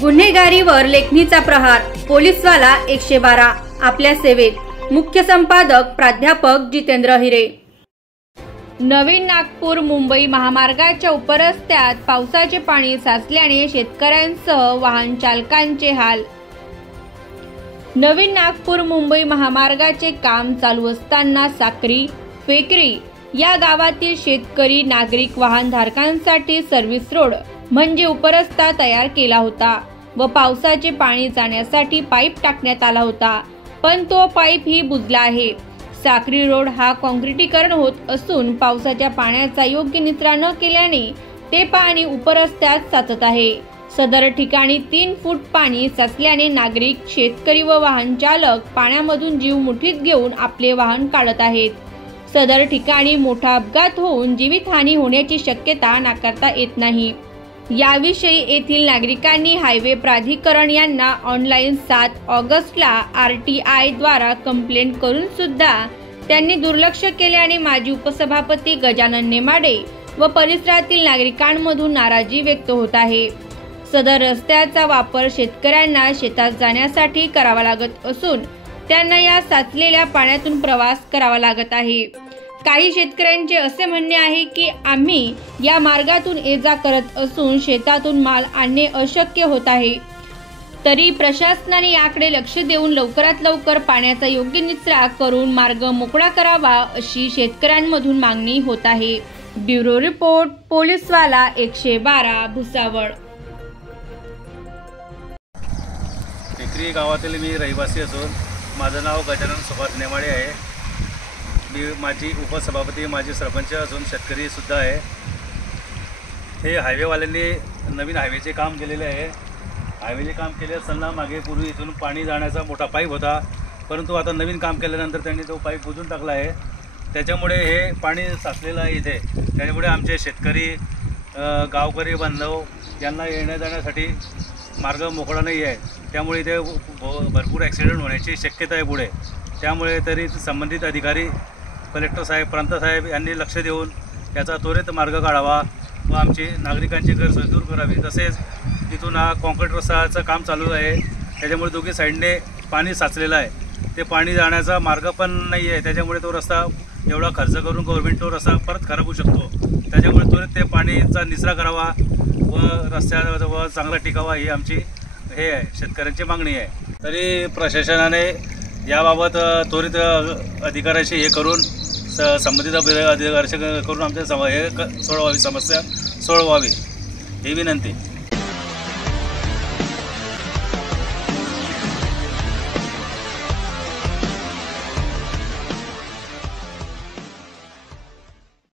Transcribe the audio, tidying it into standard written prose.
गुन्हेगारीवर लेखणीचा प्रहार, पोलीसवाला 112 आपल्या सेवेत। मुख्य संपादक प्राध्यापक जितेंद्र हिरे। नवीन नागपूर मुंबई महामार्गाच्या उपरस्त्यात पावसाचे पाणी साचल्याने शेतकऱ्यांसह वाहन चालकांचे हाल। नवीन नागपूर मुंबई महामार्गाचे काम चालू असताना साक्री, फेकरी या गावातील शेतकरी, नागरिक, वाहनधारकांसाठी सर्व्हिस रोड म्हणजे उपरस्ता तयार केला होता व पावसाचे पाणी जाण्यासाठी पाईप टाकण्यात आला होता, पण तो पाईप ही बुजला आहे। साक्री रोड हा काँक्रिटीकरण होत असून पावसाच्या पाण्याचा योग्य निचरा न केल्याने ते पाणी उपरस्त्यात साचत आहे। सदर ठिकाणी 3 फूट पाणी साचल्याने नागरिक, शेतकरी व वाहन चालक पाण्यामधून जीव मुठीत घेऊन आपले वाहन काढत आहेत। सदर ठिकाणी मोठा अपघात होऊन जीवितहानी होण्याची शक्यता नाकारता येत नाही। याविषयी येथील नागरिकांनी हायवे प्राधिकरण यांना ऑनलाईन 7 ऑगस्टला RTI द्वारा कंप्लेंट करून सुद्धा त्यांनी दुर्लक्ष केल्याने माजी उपसभापती गजानन नेमाडे व परिसरातील नागरिकांमधून नाराजी व्यक्त होत आहे। सदर रस्त्याचा वापर शेतकऱ्यांना शेतात जाण्यासाठी करावा लागत असून त्यांना या साचलेल्या पाण्यातून प्रवास करावा लागत आहे। काही शेतकऱ्यांचे असे म्हणणे आहे की आम्ही या मार्गातून ये-जा करत असून शेतातून माल आणणे अशक्य होत आहे, तरी प्रशासनाने याकडे लक्ष देऊन लवकरात लवकर पाण्याचा योग्य निचरा करून मार्ग मोकळा करावा अशी शेतकऱ्यांमधून मागणी होत आहे। ब्युरो रिपोर्ट, पोलीसवाला 112 भुसावळ। फेकरी गावातील मी रहिवासी असून माझं नाव गजानन सुभाष नेमाडे आहे। मी माजी उपसभापती, माजी सरपंच असून शेतकरी सुद्धा आहे। हे हायवेवाल्यांनी नवीन हायवेचे काम केलेले आहे। हायवेचे काम केले असताना मागे पूर्वी इथून पाणी जाण्याचा मोठा पाईप होता, परंतु आता नवीन काम केल्यानंतर त्यांनी तो पाईप बुजून टाकला आहे। त्याच्यामुळे हे पाणी साचलेलं आहे इथे। त्याच्यामुळे आमचे शेतकरी, गावकरी बांधव यांना येण्या जाण्यासाठी मार्ग मोकळा नाही आहे। त्यामुळे इथे भरपूर ॲक्सिडेंट होण्याची शक्यता आहे पुढे। त्यामुळे तरी संबंधित अधिकारी, कलेक्टर साहेब, प्रांत साहेब यांनी लक्ष देऊन याचा त्वरित मार्ग काढावा व आमची नागरिकांची गैरसोय दूर करावी। तसेच तिथून हा कॉन्क्रीट रस्त्याचं काम चालू आहे, त्याच्यामुळे दोघी साईडने पाणी साचलेलं आहे। ते पाणी जाण्याचा मार्ग पण नाही आहे, त्याच्यामुळे तो रस्ता एवढा खर्च करून गव्हर्नमेंट तो रस्ता परत खराब होऊ शकतो। त्याच्यामुळे त्वरित ते पाणीचा निचरा करावा व रस्त्यावर चांगला टिकावा ही आमची शेतकऱ्यांची मागणी आहे। तरी प्रशासनाने याबाबत त्वरित अधिकाऱ्याशी हे करून संबंधित अधिकाऱ्याशी करून आमच्या समस्या सोडवावी ही विनंती।